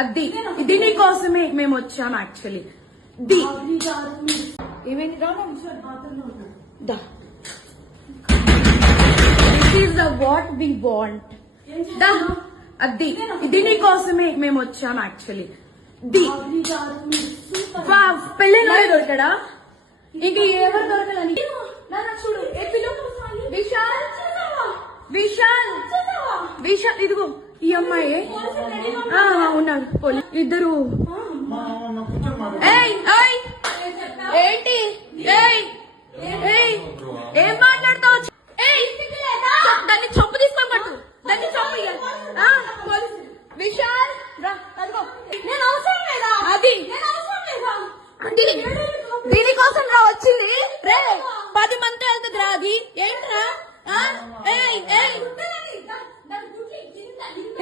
అది దీనికోసమే మేము వచ్చాం యాక్చువల్లీ. ది ఏమైంది this is the what we want. అది దీనికోసమే మేము వచ్చాం యాక్చువల్లీ. ది పెళ్ళైనోడే దొరకడా? ఇంక ఎవరు దొరకదని చూడు. విశాల్ విశాల్ విశాల్ ఇదిగో ఈ అమ్మాయి ఉన్నారు పోలీస్ ఇద్దరు. ఏంటి ఏం మాట్లాడతావు? దాన్ని చొప్పు తీసుకొని పట్టు, దాన్ని చొప్పు. విశాల్ అది దీనికోసం రా వచ్చింది. రే 10 మంది వెళ్తుంది రా. అది ఏంట్రా?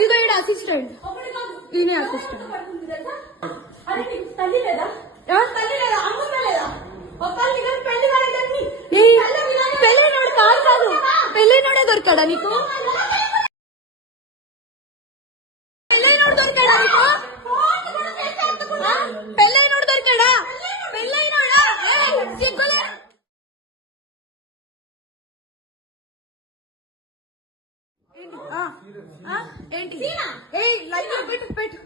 ఇదిగో ఈడ అసిస్టెంట్, ఈయన అసిస్టెంట్. పెళ్ళైనోడు కాదు, పెళ్ళైనోడే దొరికాడా నీకు? పెళ్ళైనోడు దొరికాడా నీకు? పెళ్ళైనోడు దొరికాడా? పెళ్ళైనోడా? సిగ్గులే. ఏంటి లైవ్ పెట్టు పెట్టు.